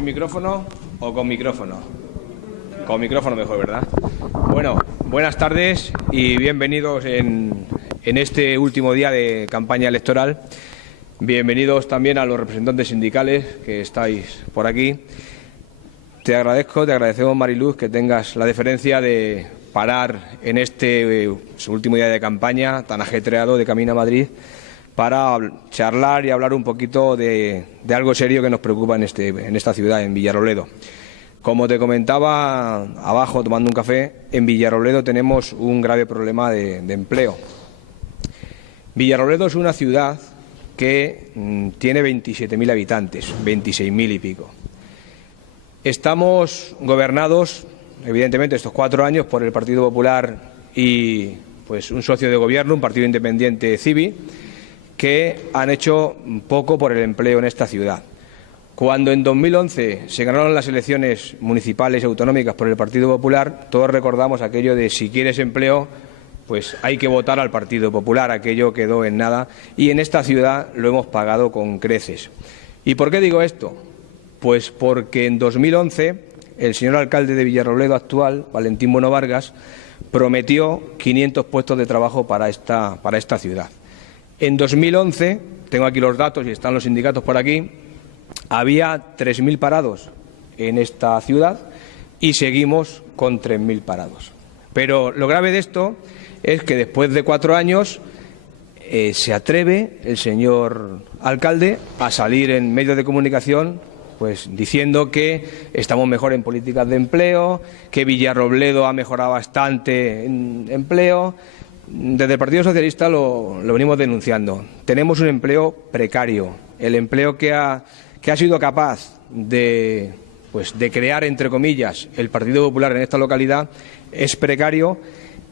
¿Sin micrófono o con micrófono? Con micrófono mejor, ¿verdad? Bueno, buenas tardes y bienvenidos en este último día de campaña electoral. Bienvenidos también a los representantes sindicales que estáis por aquí. Te agradecemos, Mariluz, que tengas la deferencia de parar en este último día de campaña tan ajetreado de camino a Madrid para charlar y hablar un poquito de algo serio que nos preocupa en esta ciudad, en Villarrobledo. Como te comentaba abajo tomando un café, en Villarrobledo tenemos un grave problema de empleo. Villarrobledo es una ciudad que tiene 27.000 habitantes, 26.000 y pico. Estamos gobernados, evidentemente, estos 4 años por el Partido Popular y pues un socio de gobierno, un partido independiente, CIVI, que han hecho poco por el empleo en esta ciudad. Cuando en 2011 se ganaron las elecciones municipales y autonómicas por el Partido Popular, todos recordamos aquello de si quieres empleo, pues hay que votar al Partido Popular. Aquello quedó en nada y en esta ciudad lo hemos pagado con creces. ¿Y por qué digo esto? Pues porque en 2011 el señor alcalde de Villarrobledo actual, Valentín Bueno Vargas, prometió 500 puestos de trabajo para esta ciudad. En 2011, tengo aquí los datos y están los sindicatos por aquí, había 3.000 parados en esta ciudad y seguimos con 3.000 parados. Pero lo grave de esto es que después de 4 años se atreve el señor alcalde a salir en medios de comunicación pues diciendo que estamos mejor en políticas de empleo, que Villarrobledo ha mejorado bastante en empleo. Desde el Partido Socialista lo venimos denunciando. Tenemos un empleo precario. El empleo que ha sido capaz de crear, entre comillas, el Partido Popular en esta localidad es precario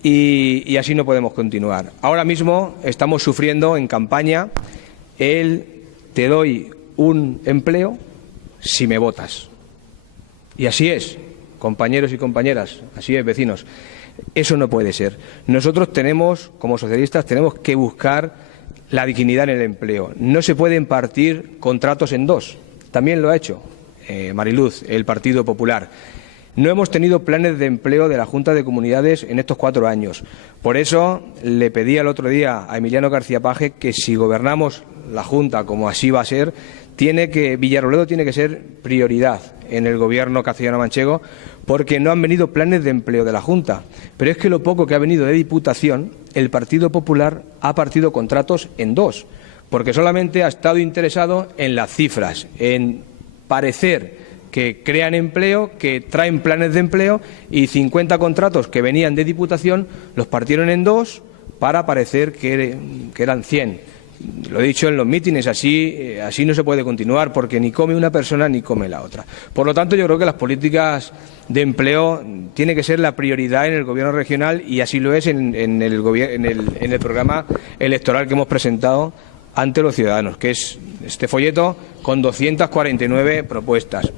y así no podemos continuar. Ahora mismo estamos sufriendo en campaña el te doy un empleo si me votas. Y así es, compañeros y compañeras, así es, vecinos. Eso no puede ser. Nosotros como socialistas, tenemos que buscar la dignidad en el empleo. No se pueden partir contratos en dos. También lo ha hecho Mariluz, el Partido Popular. No hemos tenido planes de empleo de la Junta de Comunidades en estos 4 años. Por eso le pedí el otro día a Emiliano García Paje que si gobernamos la Junta, como así va a ser, Villarrobledo tiene que ser prioridad en el gobierno castellano-manchego, porque no han venido planes de empleo de la Junta. Pero es que lo poco que ha venido de Diputación, el Partido Popular ha partido contratos en 2, porque solamente ha estado interesado en las cifras, en parecer que crean empleo, que traen planes de empleo, y 50 contratos que venían de Diputación los partieron en 2 para parecer que eran 100. Lo he dicho en los mítines, así no se puede continuar, porque ni come una persona ni come la otra. Por lo tanto, yo creo que las políticas de empleo tienen que ser la prioridad en el Gobierno regional, y así lo es en el programa electoral que hemos presentado ante los ciudadanos, que es este folleto con 249 propuestas.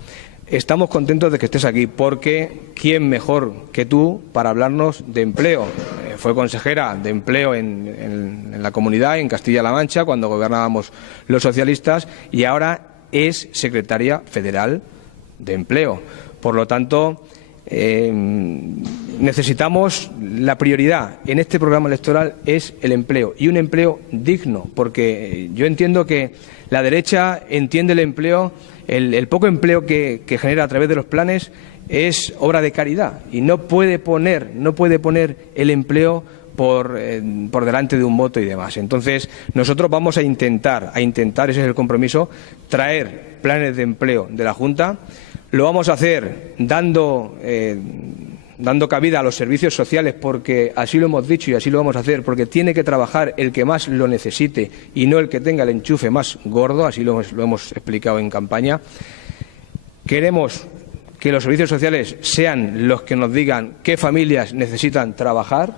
Estamos contentos de que estés aquí, porque ¿quién mejor que tú para hablarnos de empleo? Fue consejera de empleo en la comunidad, en Castilla-La Mancha, cuando gobernábamos los socialistas, y ahora es secretaria federal de empleo. Por lo tanto, necesitamos la prioridad en este programa electoral es el empleo, y un empleo digno, porque yo entiendo que la derecha entiende el empleo, el poco empleo que genera a través de los planes es obra de caridad, y no puede poner el empleo por delante de un voto y demás. Entonces, nosotros vamos a intentar, ese es el compromiso, traer planes de empleo de la Junta. Lo vamos a hacer dando cabida a los servicios sociales, porque así lo hemos dicho y así lo vamos a hacer, porque tiene que trabajar el que más lo necesite y no el que tenga el enchufe más gordo, así lo hemos explicado en campaña. Queremos que los servicios sociales sean los que nos digan qué familias necesitan trabajar,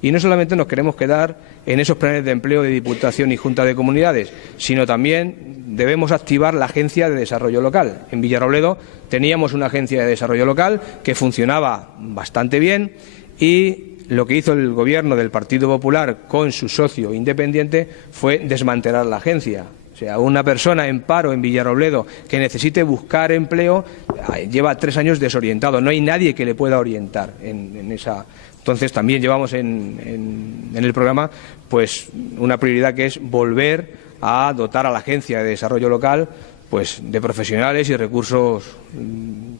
y no solamente nos queremos quedar en esos planes de empleo de Diputación y Junta de Comunidades, sino también debemos activar la Agencia de Desarrollo Local. En Villarrobledo teníamos una agencia de desarrollo local que funcionaba bastante bien, y lo que hizo el Gobierno del Partido Popular con su socio independiente fue desmantelar la agencia. O sea, una persona en paro en Villarrobledo que necesite buscar empleo lleva 3 años desorientado. No hay nadie que le pueda orientar en esa. Entonces, también llevamos en el programa pues una prioridad que es volver a dotar a la Agencia de Desarrollo Local pues de profesionales y recursos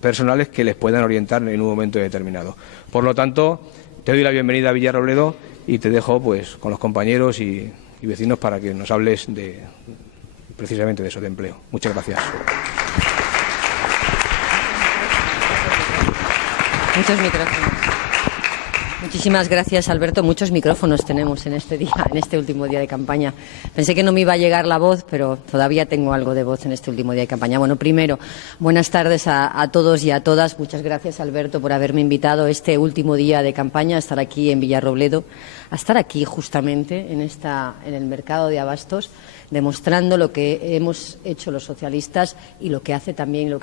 personales que les puedan orientar en un momento determinado. Por lo tanto, te doy la bienvenida a Villarrobledo y te dejo pues con los compañeros y vecinos para que nos hables precisamente de eso, de empleo. Muchas gracias. Muchos micrófonos. Muchísimas gracias, Alberto. Muchos micrófonos tenemos en este día, en este último día de campaña. Pensé que no me iba a llegar la voz, pero todavía tengo algo de voz en este último día de campaña. Bueno, primero, buenas tardes a todos y a todas. Muchas gracias, Alberto, por haberme invitado este último día de campaña a estar aquí en Villarrobledo, a estar aquí justamente en el mercado de abastos, demostrando lo que hemos hecho los socialistas y lo que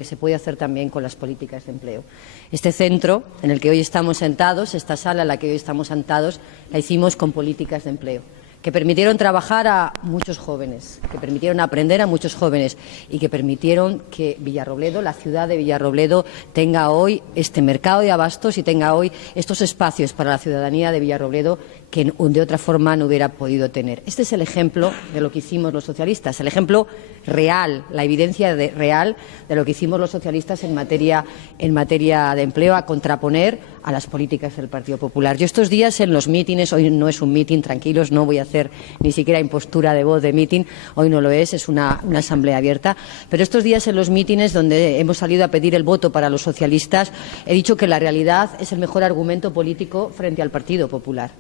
se puede hacer también con las políticas de empleo. Este centro en el que hoy estamos sentados, esta sala en la que hoy estamos sentados, la hicimos con políticas de empleo que permitieron trabajar a muchos jóvenes, que permitieron aprender a muchos jóvenes y que permitieron que Villarrobledo, la ciudad de Villarrobledo, tenga hoy este mercado de abastos y tenga hoy estos espacios para la ciudadanía de Villarrobledo que de otra forma no hubiera podido tener. Este es el ejemplo de lo que hicimos los socialistas, el ejemplo real, la evidencia real de lo que hicimos los socialistas en materia de empleo, a contraponer a las políticas del Partido Popular. Yo estos días en los mítines, hoy no es un mítin, tranquilos, no voy a hacer ni siquiera impostura de voz de mítin, hoy no lo es una asamblea abierta, pero estos días en los mítines donde hemos salido a pedir el voto para los socialistas, he dicho que la realidad es el mejor argumento político frente al Partido Popular.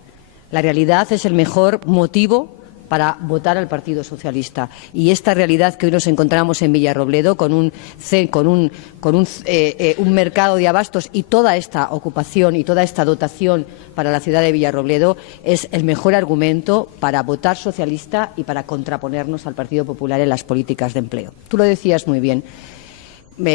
La realidad es el mejor motivo para votar al Partido Socialista. Y esta realidad que hoy nos encontramos en Villarrobledo, con un mercado de abastos y toda esta ocupación y toda esta dotación para la ciudad de Villarrobledo, es el mejor argumento para votar socialista y para contraponernos al Partido Popular en las políticas de empleo. Tú lo decías muy bien.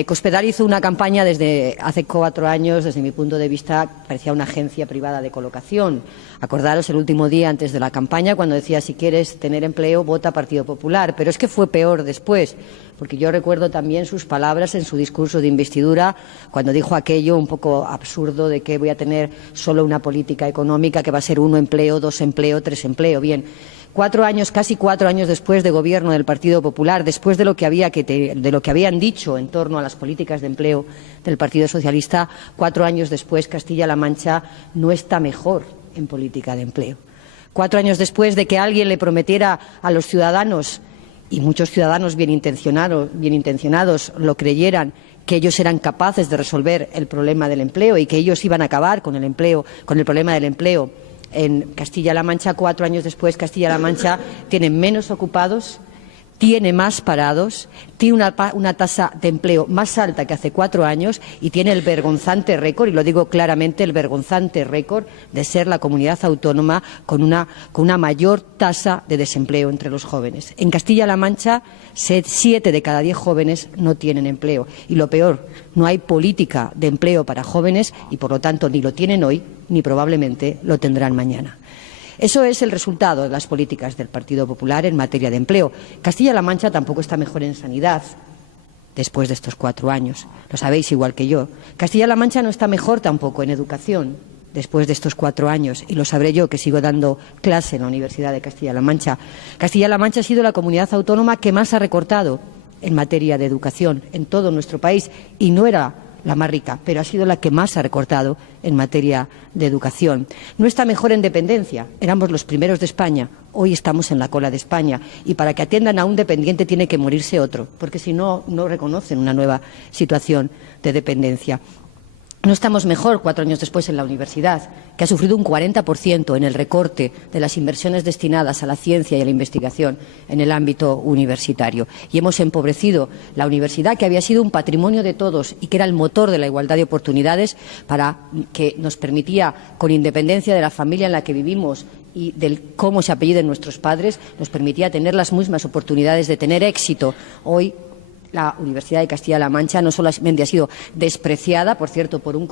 Cospedal hizo una campaña desde hace 4 años, desde mi punto de vista, parecía una agencia privada de colocación. Acordaros el último día antes de la campaña cuando decía si quieres tener empleo, vota Partido Popular. Pero es que fue peor después, porque yo recuerdo también sus palabras en su discurso de investidura cuando dijo aquello un poco absurdo de que voy a tener solo una política económica que va a ser 1 empleo, 2 empleo, 3 empleo. Bien. 4 años, casi 4 años después de gobierno del Partido Popular, después de lo que habían dicho en torno a las políticas de empleo del Partido Socialista, 4 años después Castilla-La Mancha no está mejor en política de empleo. 4 años después de que alguien le prometiera a los ciudadanos, y muchos ciudadanos bien intencionados lo creyeran, que ellos eran capaces de resolver el problema del empleo y que ellos iban a acabar con el problema del empleo. En Castilla-La Mancha, 4 años después, Castilla-La Mancha tiene menos ocupados, tiene más parados, tiene una tasa de empleo más alta que hace 4 años y tiene el vergonzante récord, y lo digo claramente, el vergonzante récord de ser la comunidad autónoma con una mayor tasa de desempleo entre los jóvenes. En Castilla-La Mancha, 7 de cada 10 jóvenes no tienen empleo. Y lo peor, no hay política de empleo para jóvenes y, por lo tanto, ni lo tienen hoy ni probablemente lo tendrán mañana. Eso es el resultado de las políticas del Partido Popular en materia de empleo. Castilla-La Mancha tampoco está mejor en sanidad después de estos 4 años. Lo sabéis igual que yo. Castilla-La Mancha no está mejor tampoco en educación después de estos 4 años. Y lo sabré yo, que sigo dando clase en la Universidad de Castilla-La Mancha. Castilla-La Mancha ha sido la comunidad autónoma que más ha recortado en materia de educación en todo nuestro país. Y no era la más rica, pero ha sido la que más ha recortado en materia de educación. No está mejor en dependencia. Éramos los primeros de España. Hoy estamos en la cola de España. Y para que atiendan a un dependiente tiene que morirse otro, porque si no, no reconocen una nueva situación de dependencia. No estamos mejor 4 años después en la universidad, que ha sufrido un 40% en el recorte de las inversiones destinadas a la ciencia y a la investigación en el ámbito universitario. Y hemos empobrecido la universidad, que había sido un patrimonio de todos y que era el motor de la igualdad de oportunidades, para que nos permitía, con independencia de la familia en la que vivimos y del cómo se apelliden nuestros padres, nos permitía tener las mismas oportunidades de tener éxito. Hoy la Universidad de Castilla-La Mancha no solamente ha sido despreciada, por cierto, por un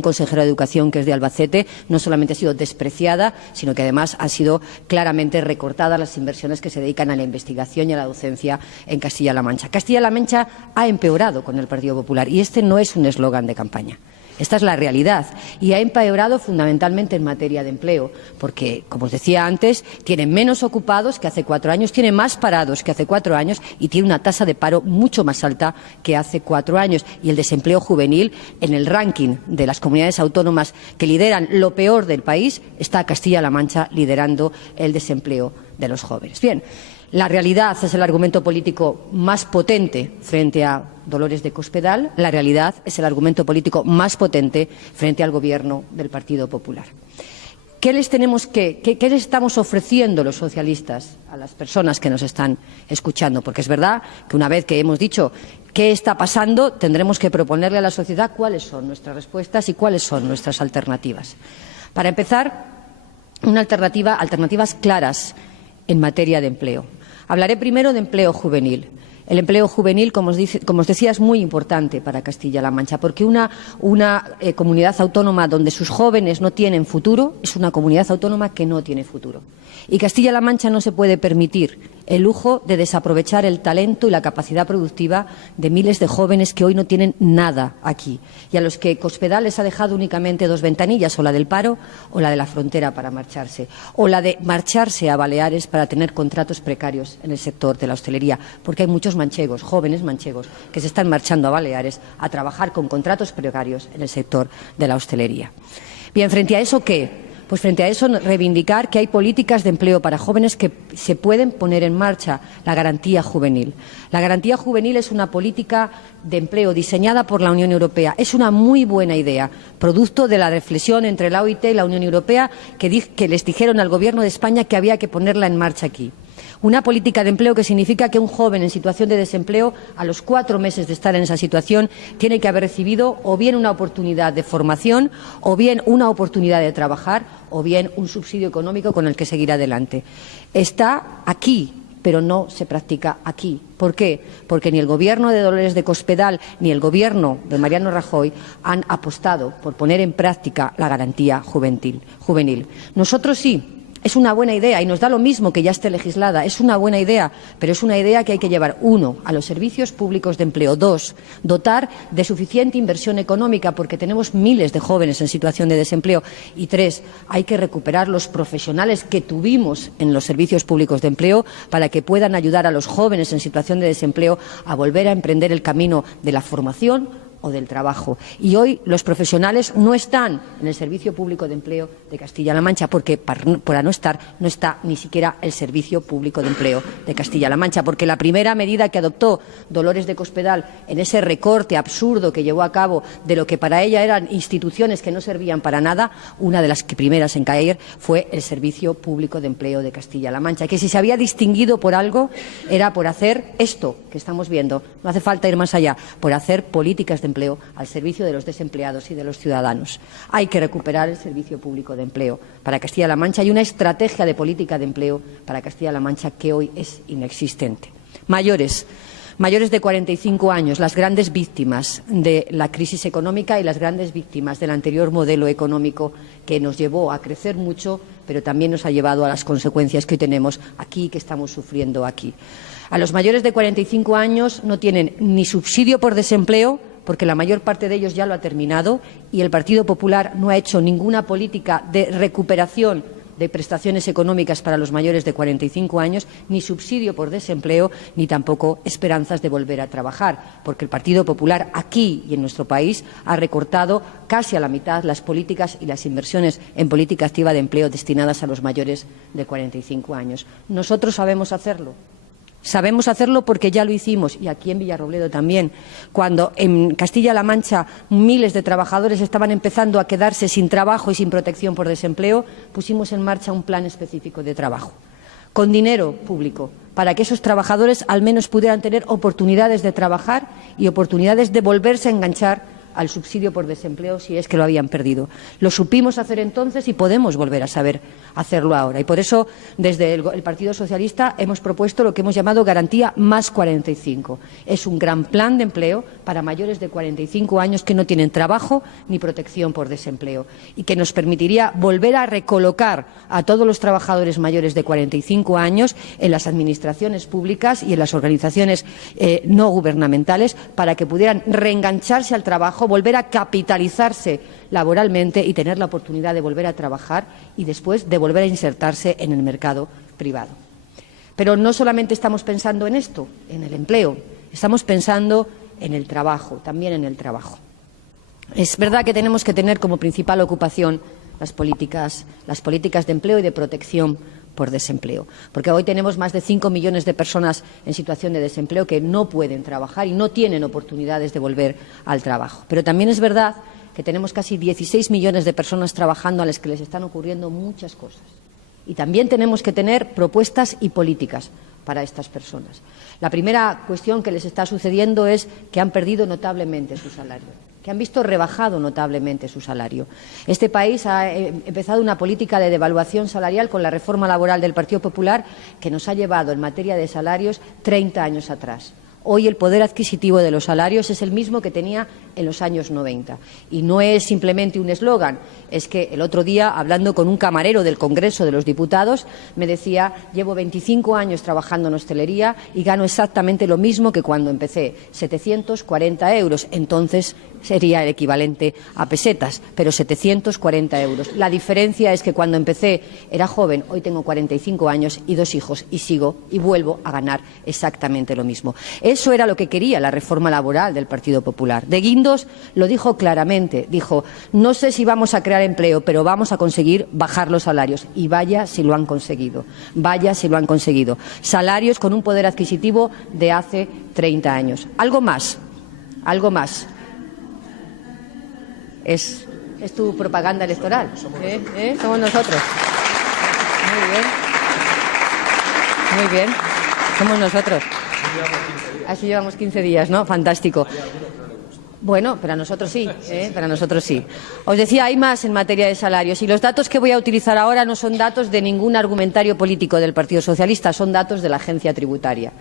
consejero de Educación que es de Albacete, no solamente ha sido despreciada, sino que además han sido claramente recortadas las inversiones que se dedican a la investigación y a la docencia en Castilla-La Mancha. Castilla-La Mancha ha empeorado con el Partido Popular y este no es un eslogan de campaña. Esta es la realidad y ha empeorado fundamentalmente en materia de empleo, porque, como os decía antes, tiene menos ocupados que hace 4 años, tiene más parados que hace 4 años y tiene una tasa de paro mucho más alta que hace 4 años. Y el desempleo juvenil, en el ranking de las comunidades autónomas que lideran lo peor del país, está Castilla-La Mancha liderando el desempleo de los jóvenes. Bien. La realidad es el argumento político más potente frente a Dolores de Cospedal. La realidad es el argumento político más potente frente al Gobierno del Partido Popular. ¿Qué les estamos ofreciendo los socialistas a las personas que nos están escuchando? Porque es verdad que una vez que hemos dicho qué está pasando, tendremos que proponerle a la sociedad cuáles son nuestras respuestas y cuáles son nuestras alternativas. Para empezar, alternativas claras en materia de empleo. Hablaré primero de empleo juvenil. El empleo juvenil, como os decía, es muy importante para Castilla-La Mancha, porque una comunidad autónoma donde sus jóvenes no tienen futuro es una comunidad autónoma que no tiene futuro. Y Castilla-La Mancha no se puede permitir el lujo de desaprovechar el talento y la capacidad productiva de miles de jóvenes que hoy no tienen nada aquí y a los que Cospedal les ha dejado únicamente 2 ventanillas, o la del paro o la de la frontera para marcharse, o la de marcharse a Baleares para tener contratos precarios en el sector de la hostelería, porque hay muchos manchegos, jóvenes manchegos, que se están marchando a Baleares a trabajar con contratos precarios en el sector de la hostelería. Bien, frente a eso, ¿qué? Pues frente a eso, reivindicar que hay políticas de empleo para jóvenes que se pueden poner en marcha. La garantía juvenil. La garantía juvenil es una política de empleo diseñada por la Unión Europea. Es una muy buena idea, producto de la reflexión entre la OIT y la Unión Europea, que les dijeron al Gobierno de España que había que ponerla en marcha aquí. Una política de empleo que significa que un joven en situación de desempleo, a los 4 meses de estar en esa situación, tiene que haber recibido o bien una oportunidad de formación, o bien una oportunidad de trabajar, o bien un subsidio económico con el que seguir adelante. Está aquí, pero no se practica aquí. ¿Por qué? Porque ni el Gobierno de Dolores de Cospedal ni el Gobierno de Mariano Rajoy han apostado por poner en práctica la garantía juvenil. Nosotros sí. Es una buena idea y nos da lo mismo que ya esté legislada. Es una buena idea, pero es una idea que hay que llevar, 1, a los servicios públicos de empleo, 2, dotar de suficiente inversión económica porque tenemos miles de jóvenes en situación de desempleo y 3, hay que recuperar los profesionales que tuvimos en los servicios públicos de empleo para que puedan ayudar a los jóvenes en situación de desempleo a volver a emprender el camino de la formación o del trabajo. Y hoy los profesionales no están en el Servicio Público de Empleo de Castilla-La Mancha porque, por no estar, no está ni siquiera el Servicio Público de Empleo de Castilla-La Mancha, porque la primera medida que adoptó Dolores de Cospedal en ese recorte absurdo que llevó a cabo de lo que para ella eran instituciones que no servían para nada, una de las primeras en caer fue el Servicio Público de Empleo de Castilla-La Mancha, que si se había distinguido por algo era por hacer esto que estamos viendo, no hace falta ir más allá, por hacer políticas de empleo al servicio de los desempleados y de los ciudadanos. Hay que recuperar el Servicio Público de Empleo para Castilla-La Mancha y una estrategia de política de empleo para Castilla-La Mancha que hoy es inexistente. Mayores de 45 años, las grandes víctimas de la crisis económica y las grandes víctimas del anterior modelo económico que nos llevó a crecer mucho, pero también nos ha llevado a las consecuencias que hoy tenemos aquí, que estamos sufriendo aquí. A los mayores de 45 años no tienen ni subsidio por desempleo, porque la mayor parte de ellos ya lo ha terminado, y el Partido Popular no ha hecho ninguna política de recuperación de prestaciones económicas para los mayores de 45 años, ni subsidio por desempleo, ni tampoco esperanzas de volver a trabajar, porque el Partido Popular aquí y en nuestro país ha recortado casi a la mitad las políticas y las inversiones en política activa de empleo destinadas a los mayores de 45 años. Nosotros sabemos hacerlo. Sabemos hacerlo porque ya lo hicimos, y aquí en Villarrobledo también, cuando en Castilla-La Mancha miles de trabajadores estaban empezando a quedarse sin trabajo y sin protección por desempleo, pusimos en marcha un plan específico de trabajo, con dinero público, para que esos trabajadores al menos pudieran tener oportunidades de trabajar y oportunidades de volverse a enganchar al subsidio por desempleo si es que lo habían perdido. Lo supimos hacer entonces y podemos volver a saber hacerlo ahora. Y por eso, desde el Partido Socialista, hemos propuesto lo que hemos llamado Garantía más 45. Es un gran plan de empleo para mayores de 45 años que no tienen trabajo ni protección por desempleo y que nos permitiría volver a recolocar a todos los trabajadores mayores de 45 años en las administraciones públicas y en las organizaciones no gubernamentales para que pudieran reengancharse al trabajo, volver a capitalizarse laboralmente y tener la oportunidad de volver a trabajar y después de volver a insertarse en el mercado privado. Pero no solamente estamos pensando en esto, en el empleo, estamos pensando en el trabajo, también en el trabajo. Es verdad que tenemos que tener como principal ocupación las políticas de empleo y de protección por desempleo, porque hoy tenemos más de 5 millones de personas en situación de desempleo que no pueden trabajar y no tienen oportunidades de volver al trabajo. Pero también es verdad que tenemos casi 16 millones de personas trabajando a las que les están ocurriendo muchas cosas. Y también tenemos que tener propuestas y políticas para estas personas. La primera cuestión que les está sucediendo es que han perdido notablemente su salario, que han visto rebajado notablemente su salario. Este país ha empezado una política de devaluación salarial con la reforma laboral del Partido Popular que nos ha llevado en materia de salarios 30 años atrás. Hoy el poder adquisitivo de los salarios es el mismo que tenía en los años 90. Y no es simplemente un eslogan, es que el otro día, hablando con un camarero del Congreso de los Diputados, me decía: llevo 25 años trabajando en hostelería y gano exactamente lo mismo que cuando empecé, 740 euros. Entonces sería el equivalente a pesetas, pero 740 euros. La diferencia es que cuando empecé era joven, hoy tengo 45 años y 2 hijos y sigo y vuelvo a ganar exactamente lo mismo. Eso era lo que quería la reforma laboral del Partido Popular. De Guindos lo dijo claramente, dijo: no sé si vamos a crear empleo, pero vamos a conseguir bajar los salarios. Y vaya si lo han conseguido, vaya si lo han conseguido. Salarios con un poder adquisitivo de hace 30 años. Algo más. Es tu propaganda electoral. Somos nosotros. Muy bien. Somos nosotros. Así llevamos 15 días, ¿no? Fantástico. Bueno, para nosotros sí, para nosotros sí. Os decía, hay más en materia de salarios y los datos que voy a utilizar ahora no son datos de ningún argumentario político del Partido Socialista, son datos de la Agencia Tributaria.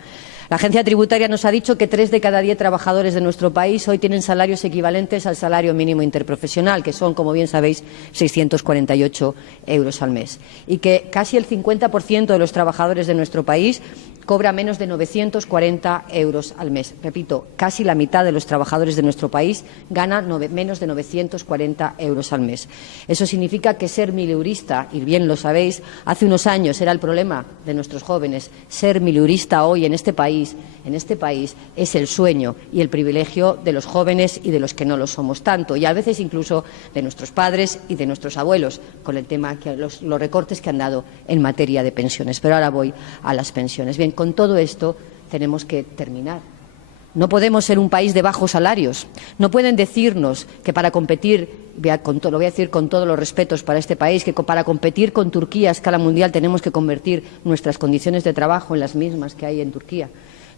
La Agencia Tributaria nos ha dicho que 3 de cada 10 trabajadores de nuestro país hoy tienen salarios equivalentes al salario mínimo interprofesional, que son, como bien sabéis, 648 euros al mes. Y que casi el 50% de los trabajadores de nuestro país cobra menos de 940 euros al mes. Repito, casi la mitad de los trabajadores de nuestro país gana menos de 940 euros al mes. Eso significa que ser mileurista, y bien lo sabéis, hace unos años era el problema de nuestros jóvenes. Ser mileurista hoy en este país es el sueño y el privilegio de los jóvenes y de los que no lo somos tanto, y a veces incluso de nuestros padres y de nuestros abuelos, con el tema que los recortes que han dado en materia de pensiones. Pero ahora voy a las pensiones. Bien, con todo esto tenemos que terminar. No podemos ser un país de bajos salarios. No pueden decirnos que para competir, lo voy a decir con todos los respetos para este país, que para competir con Turquía a escala mundial tenemos que convertir nuestras condiciones de trabajo en las mismas que hay en Turquía.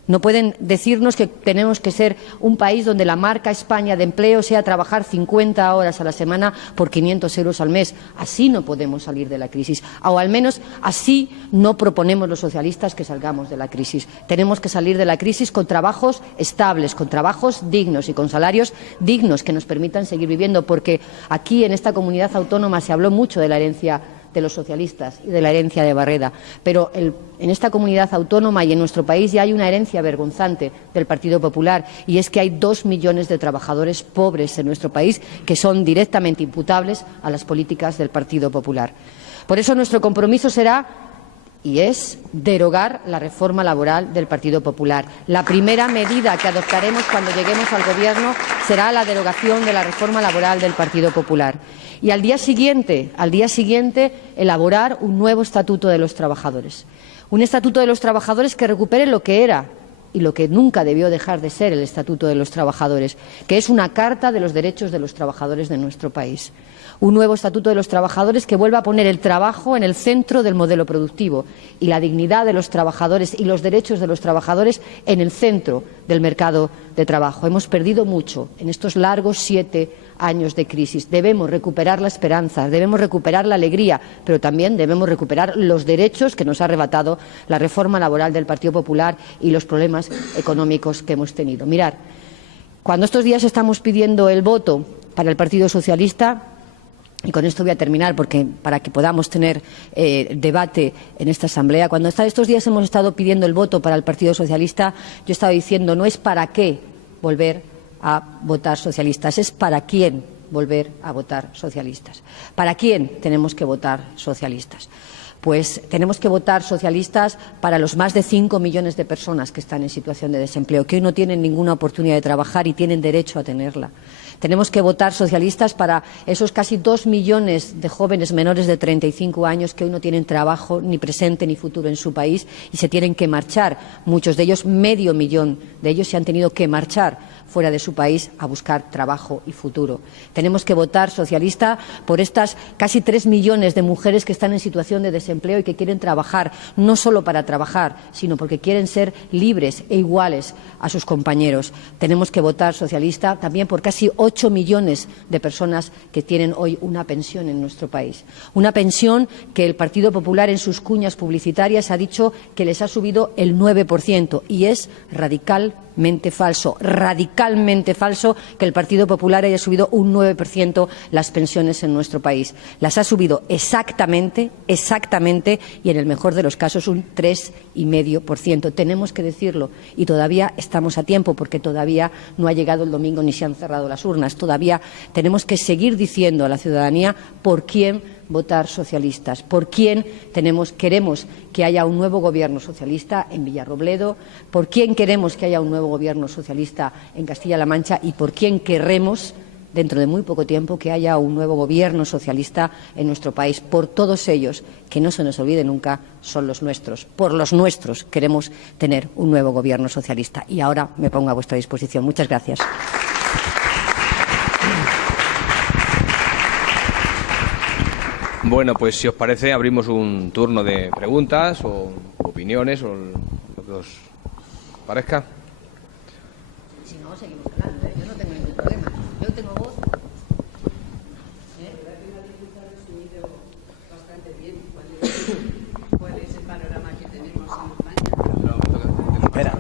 No pueden decirnos que tenemos que ser un país donde la marca España de empleo sea trabajar 50 horas a la semana por 500 euros al mes. Así no podemos salir de la crisis. O al menos así no proponemos los socialistas que salgamos de la crisis. Tenemos que salir de la crisis con trabajos estables, con trabajos dignos y con salarios dignos que nos permitan seguir viviendo. Porque aquí, en esta comunidad autónoma, se habló mucho de la herencia de los socialistas y de la herencia de Barreda, pero en esta comunidad autónoma y en nuestro país ya hay una herencia vergonzante del Partido Popular, y es que hay 2 millones de trabajadores pobres en nuestro país que son directamente imputables a las políticas del Partido Popular. Por eso nuestro compromiso será y es derogar la reforma laboral del Partido Popular. La primera medida que adoptaremos cuando lleguemos al Gobierno será la derogación de la reforma laboral del Partido Popular. Y al día siguiente, elaborar un nuevo Estatuto de los Trabajadores. Un Estatuto de los Trabajadores que recupere lo que era y lo que nunca debió dejar de ser el Estatuto de los Trabajadores, que es una carta de los derechos de los trabajadores de nuestro país. Un nuevo Estatuto de los Trabajadores que vuelva a poner el trabajo en el centro del modelo productivo y la dignidad de los trabajadores y los derechos de los trabajadores en el centro del mercado de trabajo. Hemos perdido mucho en estos largos 7 años de crisis. Debemos recuperar la esperanza, debemos recuperar la alegría, pero también debemos recuperar los derechos que nos ha arrebatado la reforma laboral del Partido Popular y los problemas económicos que hemos tenido. Mirad, cuando estos días estamos pidiendo el voto para el Partido Socialista, y con esto voy a terminar para que podamos tener debate en esta Asamblea, cuando estos días hemos estado pidiendo el voto para el Partido Socialista, yo he estado diciendo no es para qué volver a votar socialistas, es para quién volver a votar socialistas. ¿Para quién tenemos que votar socialistas? Pues tenemos que votar socialistas para los más de 5 millones de personas que están en situación de desempleo, que hoy no tienen ninguna oportunidad de trabajar y tienen derecho a tenerla. Tenemos que votar socialistas para esos casi 2 millones de jóvenes menores de 35 años que hoy no tienen trabajo, ni presente ni futuro en su país y se tienen que marchar. Muchos de ellos, medio millón de ellos, se han tenido que marchar fuera de su país a buscar trabajo y futuro. Tenemos que votar socialista por estas casi 3 millones de mujeres que están en situación de desempleo y que quieren trabajar, no solo para trabajar, sino porque quieren ser libres e iguales a sus compañeros. Tenemos que votar socialista también por casi 8 millones de personas que tienen hoy una pensión en nuestro país. Una pensión que el Partido Popular en sus cuñas publicitarias ha dicho que les ha subido el 9% y es radicalmente falso que el Partido Popular haya subido un 9% las pensiones en nuestro país. Las ha subido exactamente y en el mejor de los casos un 3,5%. Tenemos que decirlo y todavía estamos a tiempo porque todavía no ha llegado el domingo ni se han cerrado las urnas. Todavía tenemos que seguir diciendo a la ciudadanía por quién votar socialistas, por quién queremos que haya un nuevo gobierno socialista en Villarrobledo, por quién queremos que haya un nuevo gobierno socialista en Castilla-La Mancha y por quién querremos, dentro de muy poco tiempo, que haya un nuevo gobierno socialista en nuestro país. Por todos ellos, que no se nos olvide nunca, son los nuestros. Por los nuestros queremos tener un nuevo gobierno socialista. Y ahora me pongo a vuestra disposición. Muchas gracias. Bueno, pues si os parece, abrimos un turno de preguntas o opiniones o lo que os parezca. Si no, seguimos hablando, ¿eh? Yo no tengo ningún problema. Yo tengo voz. Bastante bien. ¿Cuál es el panorama que tenemos en España? Espera.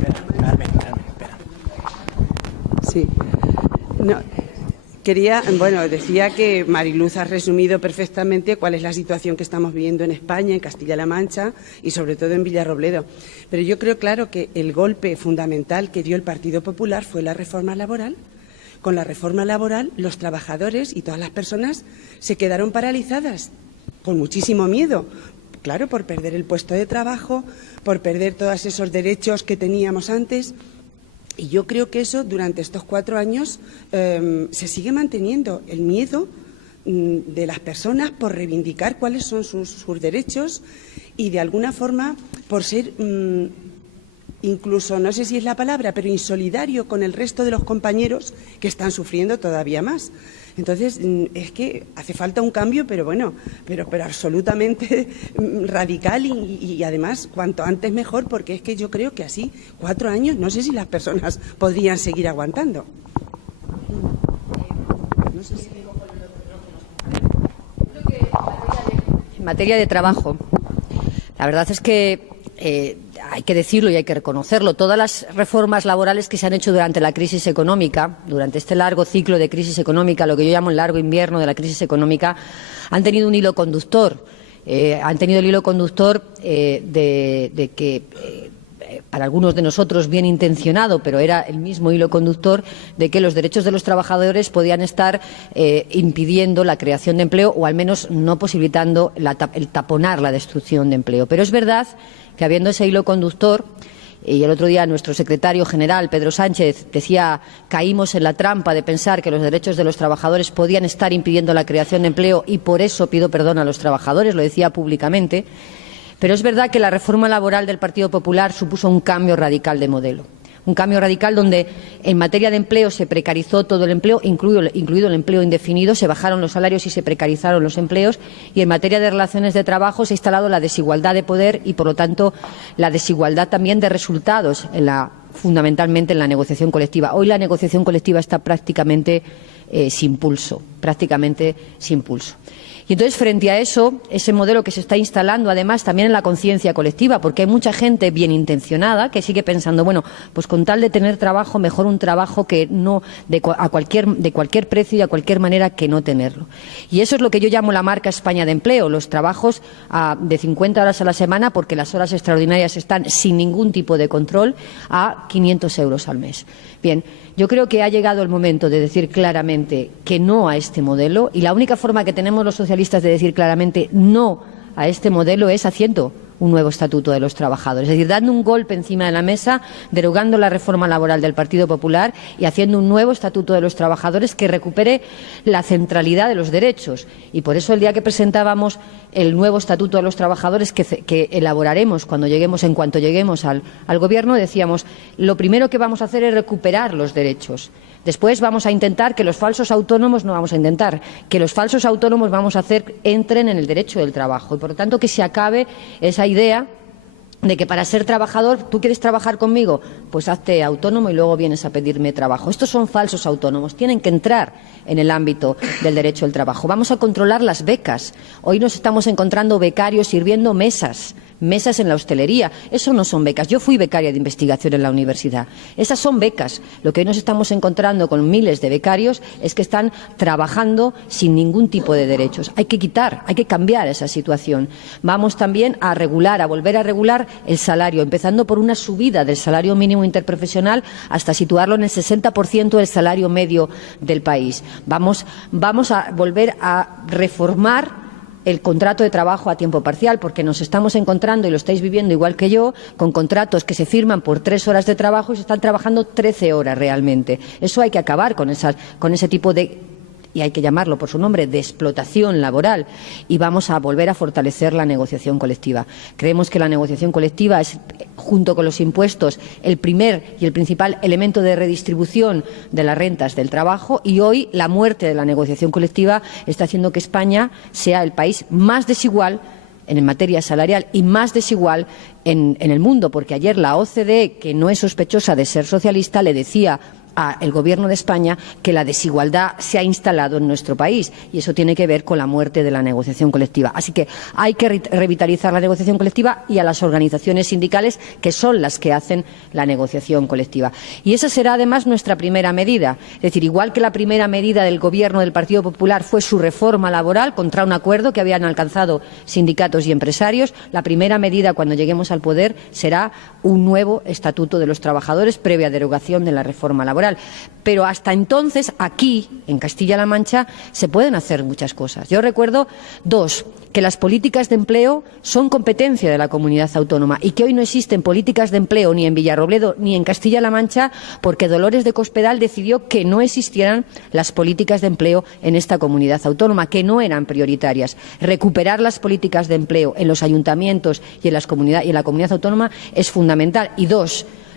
Sí. No. Decía que Mariluz ha resumido perfectamente cuál es la situación que estamos viviendo en España, en Castilla-La Mancha y sobre todo en Villarrobledo. Pero yo creo, claro, que el golpe fundamental que dio el Partido Popular fue la reforma laboral. Con la reforma laboral, los trabajadores y todas las personas se quedaron paralizadas, con muchísimo miedo. Claro, por perder el puesto de trabajo, por perder todos esos derechos que teníamos antes. Y yo creo que eso durante estos 4 años se sigue manteniendo, el miedo de las personas por reivindicar cuáles son sus derechos y de alguna forma por ser incluso, no sé si es la palabra, pero insolidario con el resto de los compañeros que están sufriendo todavía más. Entonces, es que hace falta un cambio, pero absolutamente radical y además cuanto antes mejor, porque es que yo creo que así 4 años no sé si las personas podrían seguir aguantando. No sé si... En materia de trabajo, la verdad es que hay que decirlo y hay que reconocerlo. Todas las reformas laborales que se han hecho durante la crisis económica, durante este largo ciclo de crisis económica, lo que yo llamo el largo invierno de la crisis económica, han tenido un hilo conductor. Han tenido el hilo conductor de que, para algunos de nosotros bien intencionado, pero era el mismo hilo conductor de que los derechos de los trabajadores podían estar impidiendo la creación de empleo o al menos no posibilitando el taponar la destrucción de empleo. Pero es verdad que habiendo ese hilo conductor, y el otro día nuestro secretario general, Pedro Sánchez, decía caímos en la trampa de pensar que los derechos de los trabajadores podían estar impidiendo la creación de empleo y por eso pido perdón a los trabajadores, lo decía públicamente. Pero es verdad que la reforma laboral del Partido Popular supuso un cambio radical de modelo. Un cambio radical donde en materia de empleo se precarizó todo el empleo, incluido el empleo indefinido, se bajaron los salarios y se precarizaron los empleos y en materia de relaciones de trabajo se ha instalado la desigualdad de poder y, por lo tanto, la desigualdad también de resultados en la fundamentalmente en la negociación colectiva. Hoy la negociación colectiva está prácticamente sin pulso. Y entonces, frente a eso, ese modelo que se está instalando, además, también en la conciencia colectiva, porque hay mucha gente bien intencionada que sigue pensando, bueno, pues con tal de tener trabajo, mejor un trabajo que no de cualquier precio y a cualquier manera que no tenerlo. Y eso es lo que yo llamo la marca España de empleo, los trabajos de 50 horas a la semana, porque las horas extraordinarias están sin ningún tipo de control, a 500 euros al mes. Bien, yo creo que ha llegado el momento de decir claramente que no a este modelo, y la única forma que tenemos los socialistas de decir claramente no a este modelo es haciendo un nuevo estatuto de los trabajadores, es decir, dando un golpe encima de la mesa, derogando la reforma laboral del Partido Popular y haciendo un nuevo estatuto de los trabajadores que recupere la centralidad de los derechos. Y por eso, el día que presentábamos el nuevo estatuto de los trabajadores que elaboraremos en cuanto lleguemos al Gobierno, decíamos, lo primero que vamos a hacer es recuperar los derechos. Después vamos a intentar que los falsos autónomos vamos a hacer entren en el derecho del trabajo y, por lo tanto, que se acabe esa idea de que para ser trabajador, ¿tú quieres trabajar conmigo? Pues hazte autónomo y luego vienes a pedirme trabajo. Estos son falsos autónomos, tienen que entrar en el ámbito del derecho al trabajo. Vamos a controlar las becas. Hoy nos estamos encontrando becarios sirviendo mesas en la hostelería. Eso no son becas. Yo fui becaria de investigación en la universidad. Esas son becas. Lo que hoy nos estamos encontrando con miles de becarios es que están trabajando sin ningún tipo de derechos. Hay que cambiar esa situación. Vamos también a volver a regular el salario, empezando por una subida del salario mínimo interprofesional hasta situarlo en el 60% del salario medio del país. Vamos a volver a reformar el contrato de trabajo a tiempo parcial, porque nos estamos encontrando, y lo estáis viviendo igual que yo, con contratos que se firman por 3 horas de trabajo y se están trabajando 13 horas realmente. Eso hay que acabar con ese tipo de, y hay que llamarlo por su nombre, de explotación laboral, y vamos a volver a fortalecer la negociación colectiva. Creemos que la negociación colectiva es, junto con los impuestos, el primer y el principal elemento de redistribución de las rentas del trabajo, y hoy la muerte de la negociación colectiva está haciendo que España sea el país más desigual en materia salarial y más desigual en el mundo, porque ayer la OCDE, que no es sospechosa de ser socialista, le decía al Gobierno de España que la desigualdad se ha instalado en nuestro país, y eso tiene que ver con la muerte de la negociación colectiva. Así que hay que revitalizar la negociación colectiva y a las organizaciones sindicales, que son las que hacen la negociación colectiva. Y esa será además nuestra primera medida. Es decir, igual que la primera medida del Gobierno del Partido Popular fue su reforma laboral contra un acuerdo que habían alcanzado sindicatos y empresarios, la primera medida cuando lleguemos al poder será un nuevo estatuto de los trabajadores previa derogación de la reforma laboral. Pero hasta entonces, aquí, en Castilla-La Mancha, se pueden hacer muchas cosas. Yo recuerdo que las políticas de empleo son competencia de la comunidad autónoma y que hoy no existen políticas de empleo ni en Villarrobledo ni en Castilla-La Mancha porque Dolores de Cospedal decidió que no existieran las políticas de empleo en esta comunidad autónoma, que no eran prioritarias. Recuperar las políticas de empleo en los ayuntamientos y en la comunidad autónoma es fundamental. Y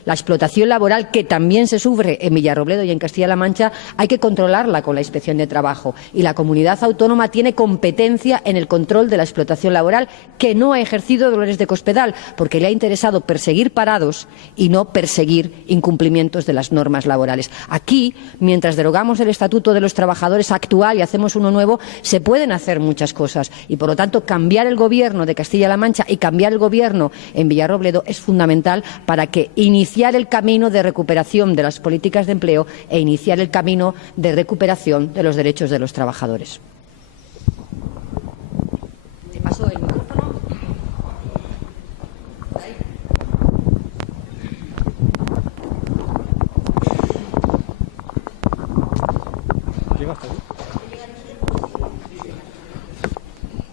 la explotación laboral, que también se sufre en Villarrobledo y en Castilla-La Mancha, hay que controlarla con la Inspección de Trabajo. Y la comunidad autónoma tiene competencia en el control de la explotación laboral, que no ha ejercido Dolores de Cospedal, porque le ha interesado perseguir parados y no perseguir incumplimientos de las normas laborales. Aquí, mientras derogamos el Estatuto de los Trabajadores actual y hacemos uno nuevo, se pueden hacer muchas cosas. Y, por lo tanto, cambiar el Gobierno de Castilla-La Mancha y cambiar el Gobierno en Villarrobledo es fundamental para que iniciar el camino de recuperación de las políticas de empleo e iniciar el camino de recuperación de los derechos de los trabajadores. ¿Te paso el micrófono?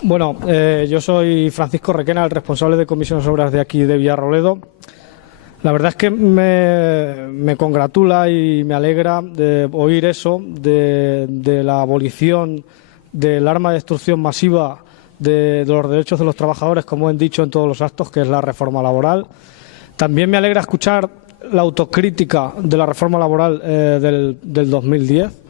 Bueno, yo soy Francisco Requena, el responsable de Comisiones Obreras de aquí de Villarrobledo. La verdad es que me congratula y me alegra de oír eso de la abolición del arma de destrucción masiva de los derechos de los trabajadores, como han dicho en todos los actos, que es la reforma laboral. También me alegra escuchar la autocrítica de la reforma laboral del 2010.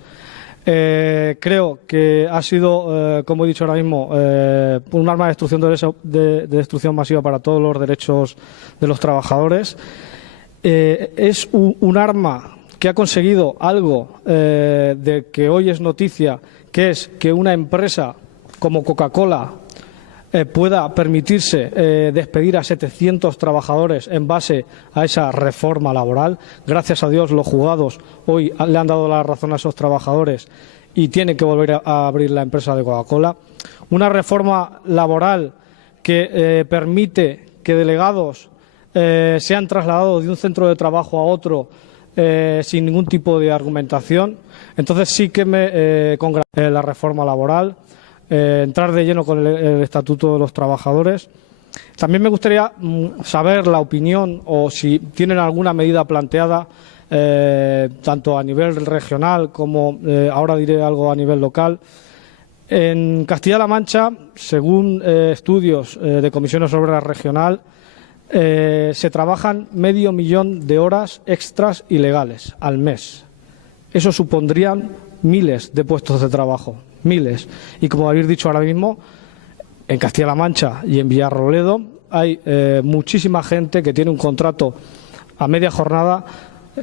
Creo que ha sido, como he dicho ahora mismo, un arma de destrucción masiva para todos los derechos de los trabajadores. es un arma que ha conseguido algo de que hoy es noticia, que es que una empresa como Coca-Cola pueda permitirse despedir a 700 trabajadores en base a esa reforma laboral. Gracias a Dios, los juzgados hoy le han dado la razón a esos trabajadores y tienen que volver a abrir la empresa de Coca-Cola. Una reforma laboral que permite que delegados sean trasladados de un centro de trabajo a otro sin ningún tipo de argumentación. Entonces sí que me congratula la reforma laboral, entrar de lleno con el Estatuto de los Trabajadores. También me gustaría saber la opinión o si tienen alguna medida planteada tanto a nivel regional como ahora diré algo a nivel local. En Castilla-La Mancha, según estudios de Comisiones Obreras Regional, se trabajan 500.000 de horas extras ilegales al mes. Eso supondrían miles de puestos de trabajo, miles. Y como habéis dicho ahora mismo, en Castilla-La Mancha y en Villarrobledo hay muchísima gente que tiene un contrato a media jornada,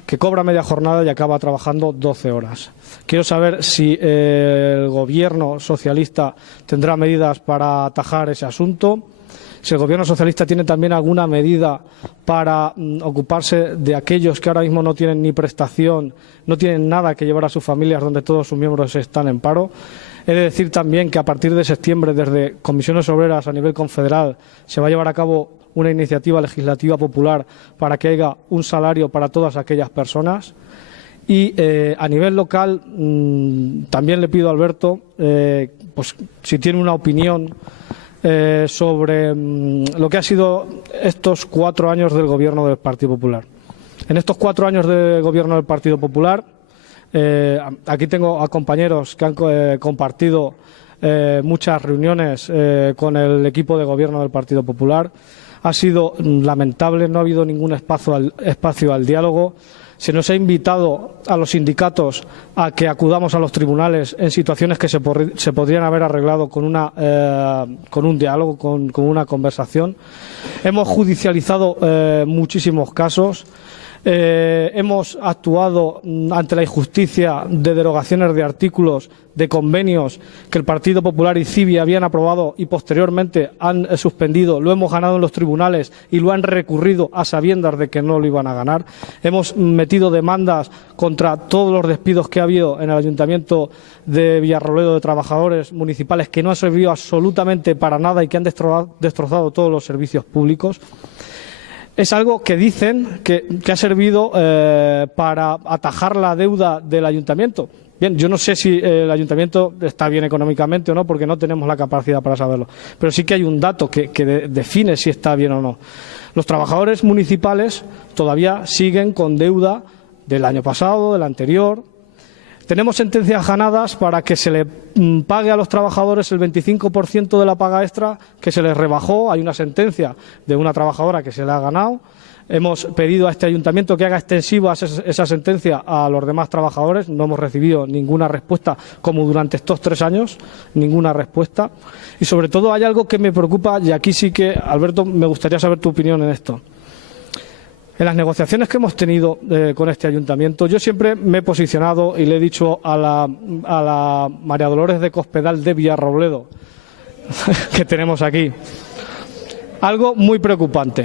que cobra media jornada y acaba trabajando 12 horas. Quiero saber si el Gobierno socialista tendrá medidas para atajar ese asunto, si el Gobierno socialista tiene también alguna medida para ocuparse de aquellos que ahora mismo no tienen ni prestación, no tienen nada que llevar a sus familias, donde todos sus miembros están en paro. He de decir también que a partir de septiembre, desde Comisiones Obreras a nivel confederal, se va a llevar a cabo una iniciativa legislativa popular para que haya un salario para todas aquellas personas. Y a nivel local también le pido a Alberto pues, si tiene una opinión sobre lo que ha sido estos 4 años del Gobierno del Partido Popular. En estos 4 años de Gobierno del Partido Popular, aquí tengo a compañeros que han compartido muchas reuniones con el equipo de Gobierno del Partido Popular. Ha sido lamentable, no ha habido ningún espacio al diálogo. Se nos ha invitado a los sindicatos a que acudamos a los tribunales en situaciones que se podrían haber arreglado con un diálogo, con una conversación. Hemos judicializado muchísimos casos. Hemos actuado ante la injusticia de derogaciones de artículos, de convenios que el Partido Popular y CIVI habían aprobado y posteriormente han suspendido. Lo hemos ganado en los tribunales y lo han recurrido a sabiendas de que no lo iban a ganar. Hemos metido demandas contra todos los despidos que ha habido en el Ayuntamiento de Villarrobledo de trabajadores municipales que no han servido absolutamente para nada y que han destrozado todos los servicios públicos. Es algo que dicen que ha servido para atajar la deuda del Ayuntamiento. Bien, yo no sé si el Ayuntamiento está bien económicamente o no, porque no tenemos la capacidad para saberlo. Pero sí que hay un dato que define si está bien o no. Los trabajadores municipales todavía siguen con deuda del año pasado, del anterior. Tenemos sentencias ganadas para que se le pague a los trabajadores el 25% de la paga extra que se les rebajó. Hay una sentencia de una trabajadora que se le ha ganado. Hemos pedido a este ayuntamiento que haga extensiva esa sentencia a los demás trabajadores. No hemos recibido ninguna respuesta, como durante estos 3 años, ninguna respuesta. Y sobre todo hay algo que me preocupa, y aquí sí que, Alberto, me gustaría saber tu opinión en esto. En las negociaciones que hemos tenido con este ayuntamiento, yo siempre me he posicionado y le he dicho a la María Dolores de Cospedal de Villarrobledo, que tenemos aquí, algo muy preocupante.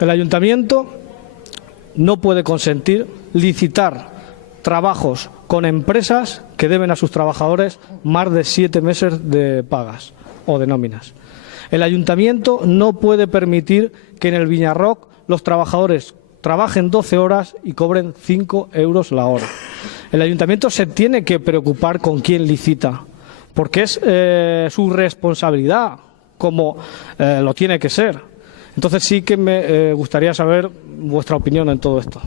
El ayuntamiento no puede consentir licitar trabajos con empresas que deben a sus trabajadores más de 7 meses de pagas o de nóminas. El ayuntamiento no puede permitir que en el Viñarroc los trabajadores trabajen 12 horas y cobren 5 euros la hora. El ayuntamiento se tiene que preocupar con quién licita, porque es su responsabilidad, como lo tiene que ser. Entonces sí que me gustaría saber vuestra opinión en todo esto.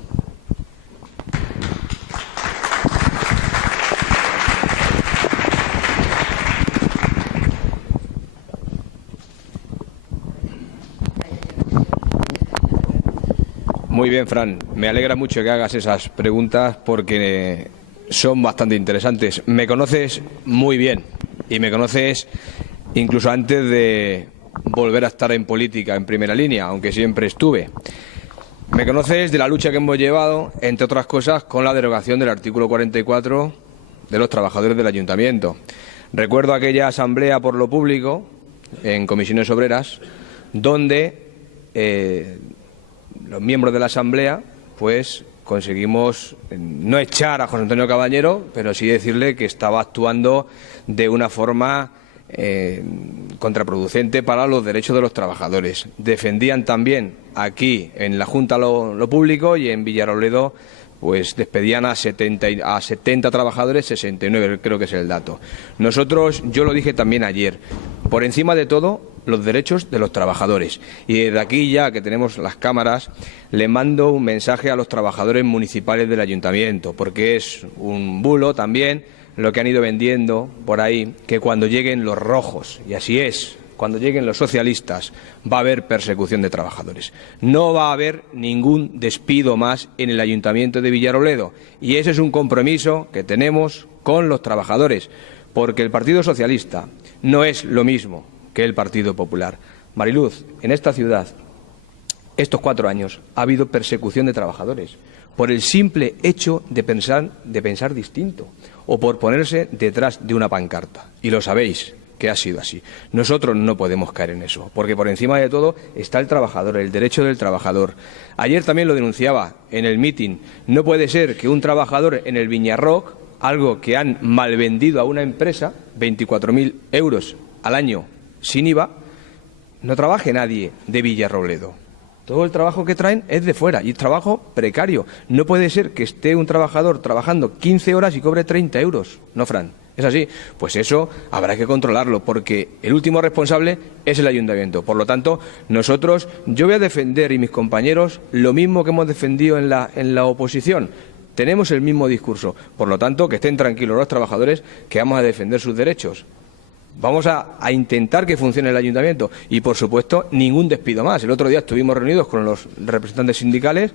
Muy bien, Fran. Me alegra mucho que hagas esas preguntas porque son bastante interesantes. Me conoces muy bien y me conoces incluso antes de volver a estar en política en primera línea, aunque siempre estuve. Me conoces de la lucha que hemos llevado, entre otras cosas, con la derogación del artículo 44 de los trabajadores del Ayuntamiento. Recuerdo aquella asamblea por lo público, en comisiones obreras, donde los miembros de la asamblea, pues conseguimos no echar a José Antonio Cabañero, pero sí decirle que estaba actuando de una forma contraproducente para los derechos de los trabajadores. Defendían también aquí en la Junta lo público y en Villarrobledo pues despedían a 70 trabajadores, 69 creo que es el dato. Nosotros, yo lo dije también ayer, por encima de todo los derechos de los trabajadores. Y desde aquí, ya que tenemos las cámaras, le mando un mensaje a los trabajadores municipales del Ayuntamiento, porque es un bulo también lo que han ido vendiendo por ahí, que cuando lleguen los rojos, y así es, cuando lleguen los socialistas, va a haber persecución de trabajadores. No va a haber ningún despido más en el Ayuntamiento de Villarrobledo. Y ese es un compromiso que tenemos con los trabajadores, porque el Partido Socialista no es lo mismo que el Partido Popular. Mariluz, en esta ciudad, estos 4 años, ha habido persecución de trabajadores por el simple hecho de pensar distinto o por ponerse detrás de una pancarta. Y lo sabéis que ha sido así. Nosotros no podemos caer en eso, porque por encima de todo está el trabajador, el derecho del trabajador. Ayer también lo denunciaba en el mitin. No puede ser que un trabajador en el Viñarroc, algo que han malvendido a una empresa, 24.000 euros al año sin IVA, no trabaje nadie de Villarrobledo. Todo el trabajo que traen es de fuera y es trabajo precario. No puede ser que esté un trabajador trabajando 15 horas y cobre 30 euros. ¿No, Fran? ¿Es así? Pues eso habrá que controlarlo, porque el último responsable es el Ayuntamiento. Por lo tanto, nosotros, yo voy a defender, y mis compañeros, lo mismo que hemos defendido en la oposición. Tenemos el mismo discurso. Por lo tanto, que estén tranquilos los trabajadores, que vamos a defender sus derechos. Vamos a intentar que funcione el Ayuntamiento y, por supuesto, ningún despido más. El otro día estuvimos reunidos con los representantes sindicales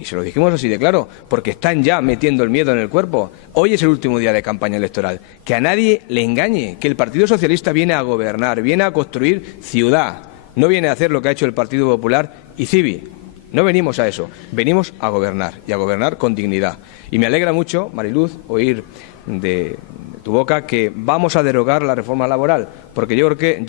y se lo dijimos así de claro, porque están ya metiendo el miedo en el cuerpo. Hoy es el último día de campaña electoral. Que a nadie le engañe, que el Partido Socialista viene a gobernar, viene a construir ciudad, no viene a hacer lo que ha hecho el Partido Popular y Civi. No venimos a eso, venimos a gobernar y a gobernar con dignidad. Y me alegra mucho, Mariluz, oír de tu boca que vamos a derogar la reforma laboral, porque yo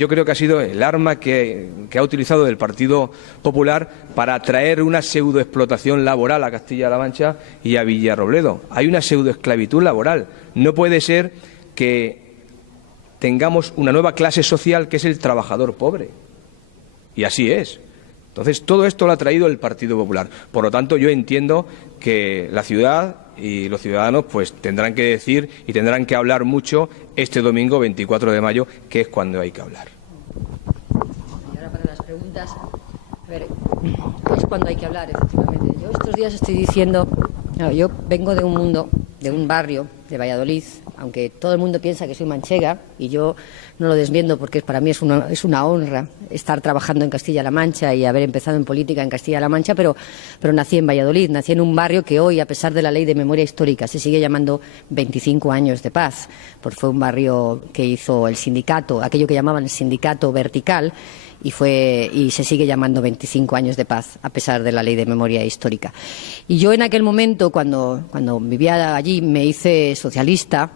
creo que ha sido el arma que ha utilizado el Partido Popular para traer una pseudoexplotación laboral a Castilla-La Mancha y a Villarrobledo. Hay una pseudoesclavitud laboral. No puede ser que tengamos una nueva clase social que es el trabajador pobre. Y así es. Entonces, todo esto lo ha traído el Partido Popular. Por lo tanto, yo entiendo que la ciudad y los ciudadanos pues tendrán que decir y tendrán que hablar mucho este domingo 24 de mayo, que es cuando hay que hablar. Y ahora para las preguntas, a ver, es cuando hay que hablar, efectivamente. Yo estos días estoy diciendo, no, yo vengo de un mundo, de un barrio de Valladolid, aunque todo el mundo piensa que soy manchega, y yo no lo desmiento porque para mí es una honra estar trabajando en Castilla-La Mancha y haber empezado en política en Castilla-La Mancha, pero nací en Valladolid, nací en un barrio que hoy, a pesar de la ley de memoria histórica, se sigue llamando 25 años de paz, porque fue un barrio que hizo el sindicato, aquello que llamaban el sindicato vertical, y se sigue llamando 25 años de paz, a pesar de la ley de memoria histórica. Y yo en aquel momento, cuando vivía allí, me hice socialista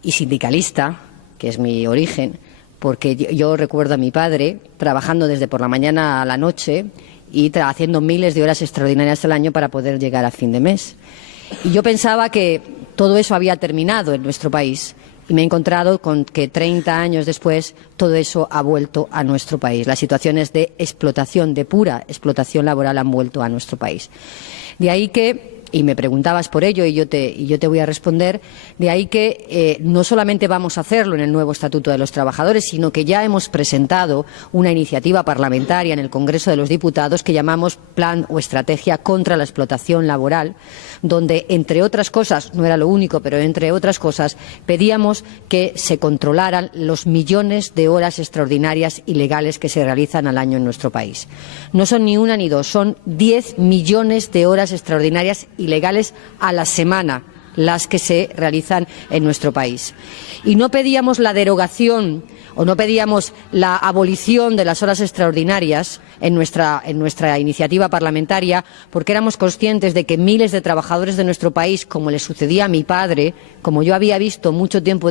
y sindicalista, que es mi origen, porque yo recuerdo a mi padre trabajando desde por la mañana a la noche y haciendo miles de horas extraordinarias al año para poder llegar a fin de mes. Y yo pensaba que todo eso había terminado en nuestro país. Y me he encontrado con que 30 años después todo eso ha vuelto a nuestro país. Las situaciones de explotación, de pura explotación laboral, han vuelto a nuestro país. De ahí que, y me preguntabas por ello y yo te voy a responder, de ahí que no solamente vamos a hacerlo en el nuevo Estatuto de los Trabajadores, sino que ya hemos presentado una iniciativa parlamentaria en el Congreso de los Diputados que llamamos Plan o Estrategia contra la Explotación Laboral, donde, entre otras cosas, no era lo único, pero entre otras cosas, pedíamos que se controlaran los millones de horas extraordinarias ilegales que se realizan al año en nuestro país. No son ni una ni dos, son 10 millones de horas extraordinarias ilegales a la semana, las que se realizan en nuestro país. Y no pedíamos la derogación o no pedíamos la abolición de las horas extraordinarias en nuestra iniciativa parlamentaria, porque éramos conscientes de que miles de trabajadores de nuestro país, como le sucedía a mi padre, como yo había visto mucho tiempo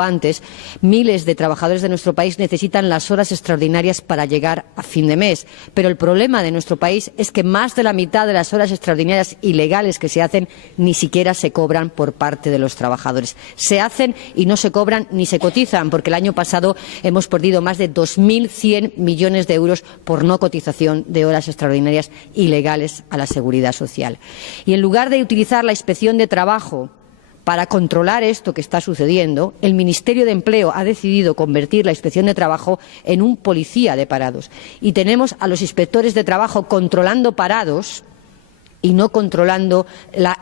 antes, miles de trabajadores de nuestro país necesitan las horas extraordinarias para llegar a fin de mes. Pero el problema de nuestro país es que más de la mitad de las horas extraordinarias ilegales que se hacen ni siquiera se cobran por parte de los trabajadores. Se hacen y no se cobran ni se cotizan, porque el año pasado hemos perdido más de 2.100 millones de euros por no cotización de horas extraordinarias ilegales a la Seguridad Social. Y en lugar de utilizar la Inspección de Trabajo para controlar esto que está sucediendo, el Ministerio de Empleo ha decidido convertir la Inspección de Trabajo en un policía de parados. Y tenemos a los inspectores de trabajo controlando parados y no controlando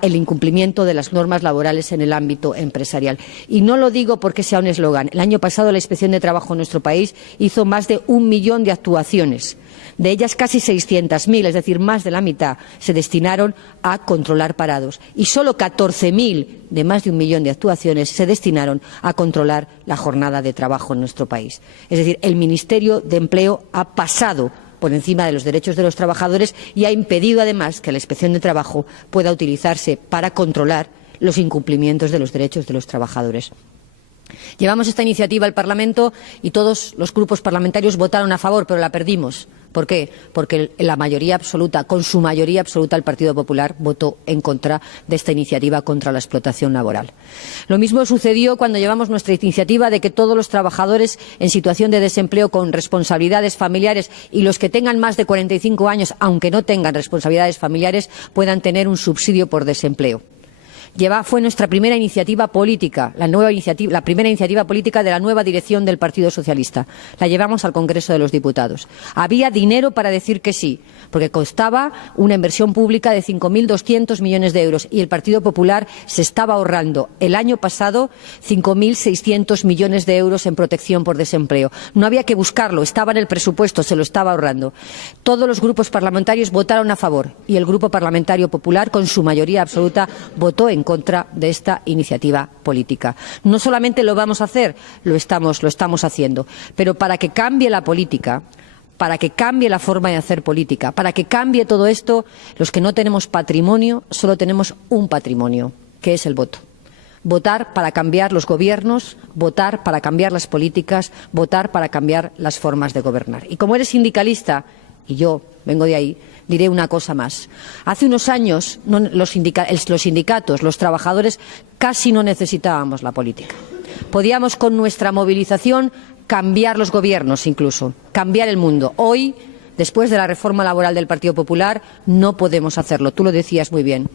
el incumplimiento de las normas laborales en el ámbito empresarial. Y no lo digo porque sea un eslogan. El año pasado la Inspección de Trabajo en nuestro país hizo más de 1 millón de actuaciones. De ellas casi 600.000, es decir, más de la mitad, se destinaron a controlar parados. Y solo 14.000 de más de 1 millón de actuaciones se destinaron a controlar la jornada de trabajo en nuestro país. Es decir, el Ministerio de Empleo ha pasado por encima de los derechos de los trabajadores y ha impedido, además, que la Inspección de Trabajo pueda utilizarse para controlar los incumplimientos de los derechos de los trabajadores. Llevamos esta iniciativa al Parlamento y todos los grupos parlamentarios votaron a favor, pero la perdimos. ¿Por qué? Porque la mayoría absoluta, con su mayoría absoluta, el Partido Popular votó en contra de esta iniciativa contra la explotación laboral. Lo mismo sucedió cuando llevamos nuestra iniciativa de que todos los trabajadores en situación de desempleo con responsabilidades familiares y los que tengan más de 45 años, aunque no tengan responsabilidades familiares, puedan tener un subsidio por desempleo. Fue nuestra primera iniciativa política, la primera iniciativa política de la nueva dirección del Partido Socialista. La llevamos al Congreso de los Diputados. Había dinero para decir que sí, porque costaba una inversión pública de 5.200 millones de euros y el Partido Popular se estaba ahorrando el año pasado 5.600 millones de euros en protección por desempleo. No había que buscarlo, estaba en el presupuesto, se lo estaba ahorrando. Todos los grupos parlamentarios votaron a favor y el Grupo Parlamentario Popular, con su mayoría absoluta, votó en contra de esta iniciativa política. No solamente lo vamos a hacer, lo estamos haciendo, pero para que cambie la política, para que cambie la forma de hacer política, para que cambie todo esto, los que no tenemos patrimonio, solo tenemos un patrimonio, que es el voto. Votar para cambiar los gobiernos, votar para cambiar las políticas, votar para cambiar las formas de gobernar. Y como eres sindicalista, y yo vengo de ahí, diré una cosa más. Hace unos años los sindicatos, los trabajadores, casi no necesitábamos la política. Podíamos con nuestra movilización cambiar los gobiernos incluso, cambiar el mundo. Hoy, después de la reforma laboral del Partido Popular, no podemos hacerlo. Tú lo decías muy bien.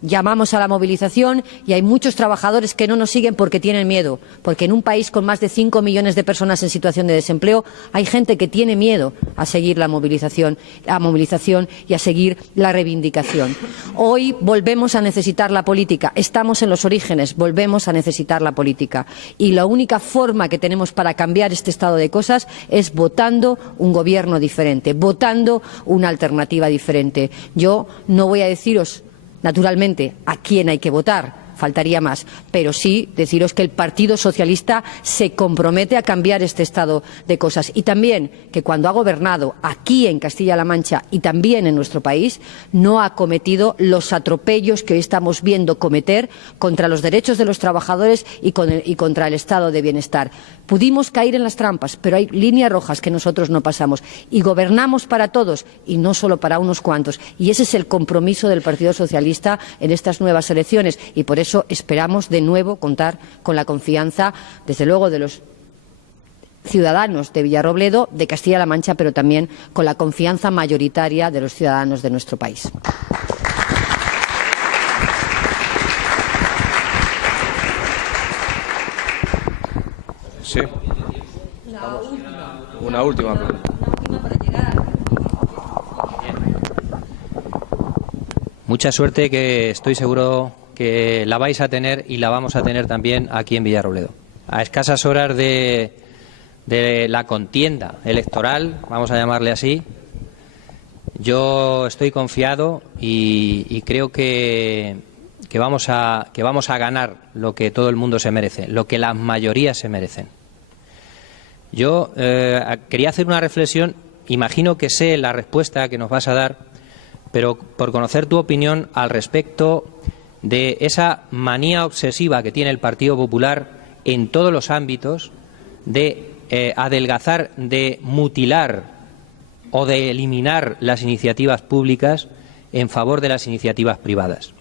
Llamamos a la movilización y hay muchos trabajadores que no nos siguen porque tienen miedo, porque en un país con más de 5 millones de personas en situación de desempleo hay gente que tiene miedo a seguir la movilización y a seguir la reivindicación. Hoy volvemos a necesitar la política, estamos en los orígenes, volvemos a necesitar la política y la única forma que tenemos para cambiar este estado de cosas es votando un gobierno diferente, votando una alternativa diferente. Yo no voy a deciros naturalmente, a quién hay que votar, faltaría más, pero sí deciros que el Partido Socialista se compromete a cambiar este estado de cosas y también que cuando ha gobernado aquí en Castilla-La Mancha y también en nuestro país no ha cometido los atropellos que hoy estamos viendo cometer contra los derechos de los trabajadores y contra el estado de bienestar. Pudimos caer en las trampas, pero hay líneas rojas que nosotros no pasamos y gobernamos para todos y no solo para unos cuantos. Y ese es el compromiso del Partido Socialista en estas nuevas elecciones y por eso esperamos de nuevo contar con la confianza, desde luego, de los ciudadanos de Villarrobledo, de Castilla-La Mancha, pero también con la confianza mayoritaria de los ciudadanos de nuestro país. Sí. Una última pregunta. Mucha suerte, que estoy seguro que la vais a tener y la vamos a tener también aquí en Villarrobledo. A escasas horas de la contienda electoral, vamos a llamarle así, yo estoy confiado y creo que que vamos a ganar lo que todo el mundo se merece, lo que las mayorías se merecen. Yo quería hacer una reflexión, imagino que sé la respuesta que nos vas a dar, pero por conocer tu opinión al respecto de esa manía obsesiva que tiene el Partido Popular en todos los ámbitos de adelgazar, de mutilar o de eliminar las iniciativas públicas en favor de las iniciativas privadas.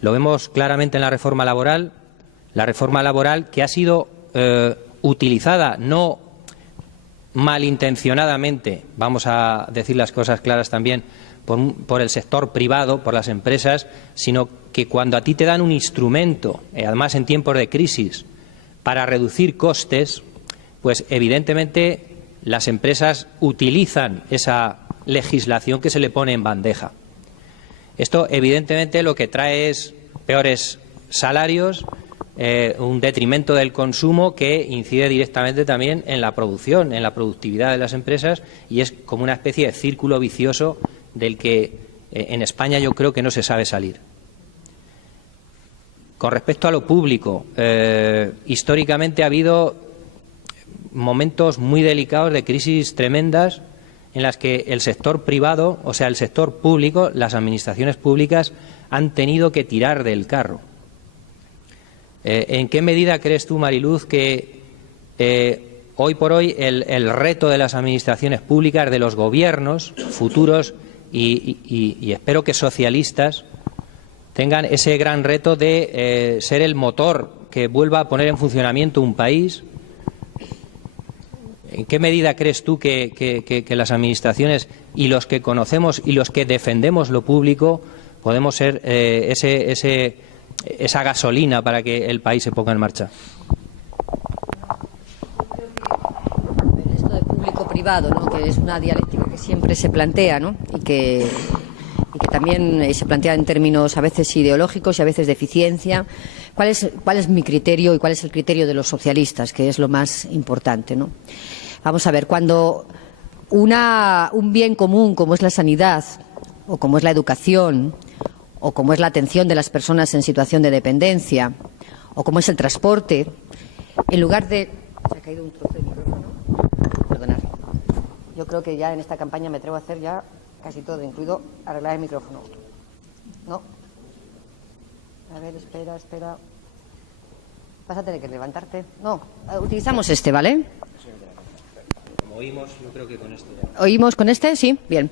Lo vemos claramente en la reforma laboral que ha sido utilizada no malintencionadamente, vamos a decir las cosas claras también, por el sector privado, por las empresas, sino que cuando a ti te dan un instrumento, además en tiempos de crisis, para reducir costes, pues evidentemente las empresas utilizan esa legislación que se le pone en bandeja. Esto evidentemente lo que trae es peores salarios, un detrimento del consumo que incide directamente también en la producción, en la productividad de las empresas, y es como una especie de círculo vicioso del que en España yo creo que no se sabe salir. Con respecto a lo público, históricamente ha habido momentos muy delicados de crisis tremendas en las que el sector privado, o sea, el sector público, las administraciones públicas han tenido que tirar del carro. ¿En qué medida crees tú, Mariluz, que hoy por hoy el reto de las administraciones públicas, de los gobiernos futuros y espero que socialistas, tengan ese gran reto de ser el motor que vuelva a poner en funcionamiento un país? ¿En qué medida crees tú que las administraciones y los que conocemos y los que defendemos lo público podemos ser esa gasolina para que el país se ponga en marcha? Esto de público-privado, ¿no?, que es una dialéctica que siempre se plantea, ¿no?, y que también se plantea en términos a veces ideológicos y a veces de eficiencia. ¿Cuál es mi criterio y cuál es el criterio de los socialistas, que es lo más importante, ¿no? Vamos a ver, cuando un bien común como es la sanidad o como es la educación o como es la atención de las personas en situación de dependencia o como es el transporte, en lugar de... Se ha caído un trozo de micrófono. Perdonad. Yo creo que ya en esta campaña me atrevo a hacer ya casi todo, incluido arreglar el micrófono. ¿No? A ver, espera. Vas a tener que levantarte. No, utilizamos este, ¿vale? Como oímos, yo creo que con este. ¿Oímos con este? Sí, bien.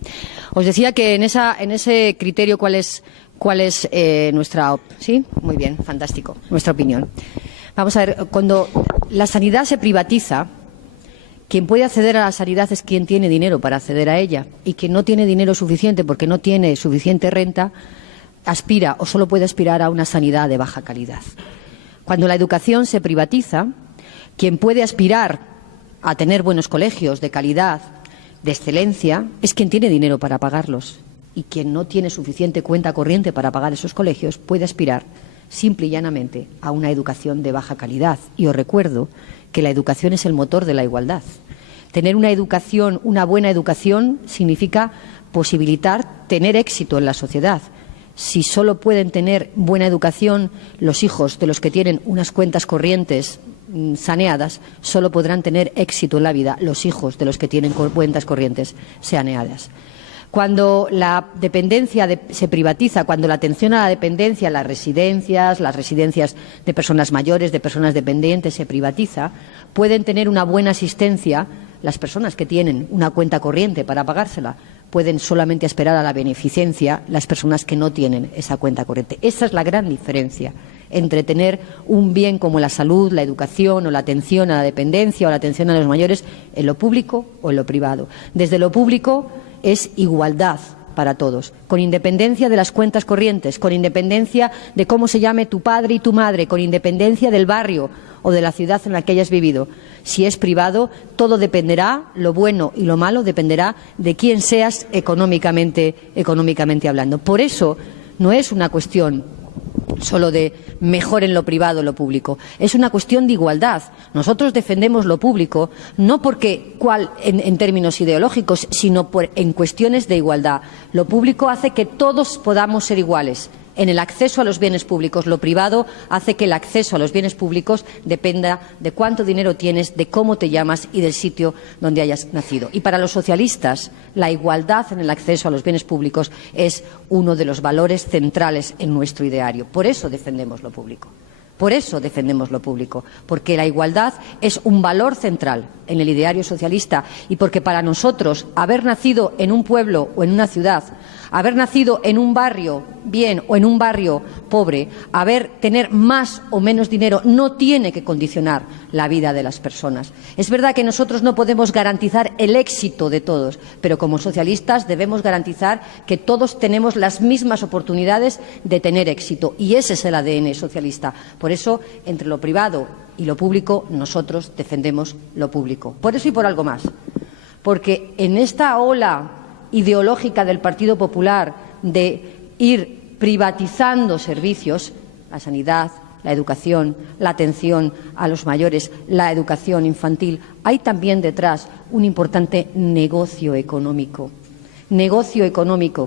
Os decía que en ese criterio cuál es nuestra... ¿Sí? Muy bien, fantástico. Nuestra opinión. Vamos a ver, cuando la sanidad se privatiza, quien puede acceder a la sanidad es quien tiene dinero para acceder a ella, y quien no tiene dinero suficiente porque no tiene suficiente renta aspira o solo puede aspirar a una sanidad de baja calidad. Cuando la educación se privatiza, quien puede aspirar a tener buenos colegios de calidad, de excelencia, es quien tiene dinero para pagarlos, y quien no tiene suficiente cuenta corriente para pagar esos colegios puede aspirar simple y llanamente a una educación de baja calidad. Y os recuerdo que la educación es el motor de la igualdad. Tener una buena educación, significa posibilitar tener éxito en la sociedad. Si solo pueden tener buena educación los hijos de los que tienen unas cuentas corrientes saneadas, solo podrán tener éxito en la vida los hijos de los que tienen cuentas corrientes saneadas. Cuando la dependencia se privatiza, cuando la atención a la dependencia, las residencias de personas mayores, de personas dependientes, se privatiza, pueden tener una buena asistencia las personas que tienen una cuenta corriente para pagársela. Pueden solamente esperar a la beneficencia las personas que no tienen esa cuenta corriente. Esa es la gran diferencia entre tener un bien como la salud, la educación o la atención a la dependencia o la atención a los mayores en lo público o en lo privado. Desde lo público es igualdad para todos, con independencia de las cuentas corrientes, con independencia de cómo se llame tu padre y tu madre, con independencia del barrio o de la ciudad en la que hayas vivido. Si es privado, todo dependerá, lo bueno y lo malo dependerá de quién seas económicamente hablando. Por eso no es una cuestión solo de mejor en lo privado o lo público. Es una cuestión de igualdad. Nosotros defendemos lo público no porque en términos ideológicos, sino en cuestiones de igualdad. Lo público hace que todos podamos ser iguales en el acceso a los bienes públicos. Lo privado hace que el acceso a los bienes públicos dependa de cuánto dinero tienes, de cómo te llamas y del sitio donde hayas nacido. Y para los socialistas, la igualdad en el acceso a los bienes públicos es uno de los valores centrales en nuestro ideario. Por eso defendemos lo público. Por eso defendemos lo público, porque la igualdad es un valor central en el ideario socialista y porque para nosotros haber nacido en un pueblo o en una ciudad, haber nacido en un barrio bien o en un barrio pobre, tener más o menos dinero no tiene que condicionar la vida de las personas. Es verdad que nosotros no podemos garantizar el éxito de todos, pero como socialistas debemos garantizar que todos tenemos las mismas oportunidades de tener éxito y ese es el ADN socialista. Por eso, entre lo privado y lo público, nosotros defendemos lo público. Por eso y por algo más. Porque en esta ola ideológica del Partido Popular de ir privatizando servicios, la sanidad, la educación, la atención a los mayores, la educación infantil, hay también detrás un importante negocio económico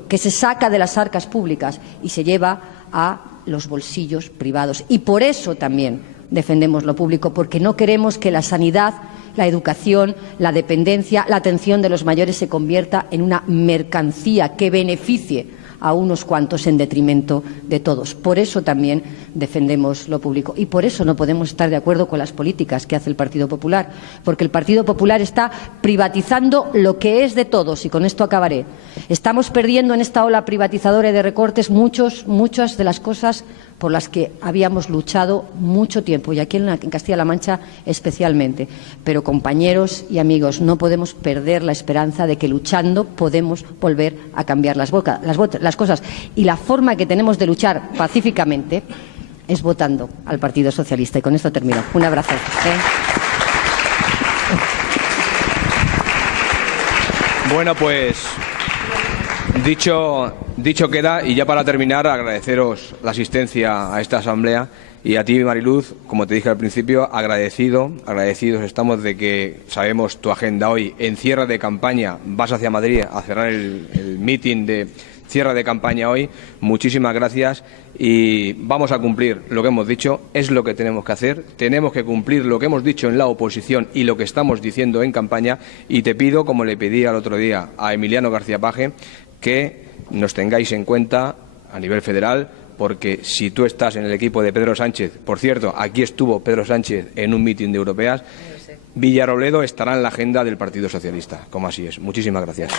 que se saca de las arcas públicas y se lleva a los bolsillos privados. Y por eso también defendemos lo público, porque no queremos que la sanidad, la educación, la dependencia, la atención de los mayores se convierta en una mercancía que beneficie a unos cuantos en detrimento de todos. Por eso también defendemos lo público y por eso no podemos estar de acuerdo con las políticas que hace el Partido Popular, porque el Partido Popular está privatizando lo que es de todos y con esto acabaré. Estamos perdiendo en esta ola privatizadora y de recortes muchas de las cosas por las que habíamos luchado mucho tiempo y aquí en Castilla-La Mancha especialmente. Pero, compañeros y amigos, no podemos perder la esperanza de que luchando podemos volver a cambiar las cosas. Y la forma que tenemos de luchar pacíficamente es votando al Partido Socialista. Y con esto termino. Un abrazo. Bueno, pues dicho queda, y ya para terminar, agradeceros la asistencia a esta asamblea y a ti, Mariluz, como te dije al principio, agradecidos estamos de que sabemos tu agenda hoy en cierre de campaña, vas hacia Madrid a cerrar el meeting de cierre de campaña hoy. Muchísimas gracias y vamos a cumplir lo que hemos dicho, es lo que tenemos que hacer, tenemos que cumplir lo que hemos dicho en la oposición y lo que estamos diciendo en campaña y te pido, como le pedí al otro día a Emiliano García Paje, que nos tengáis en cuenta a nivel federal, porque si tú estás en el equipo de Pedro Sánchez, por cierto, aquí estuvo Pedro Sánchez en un mitin de europeas, Villarrobledo estará en la agenda del Partido Socialista, como así es. Muchísimas gracias.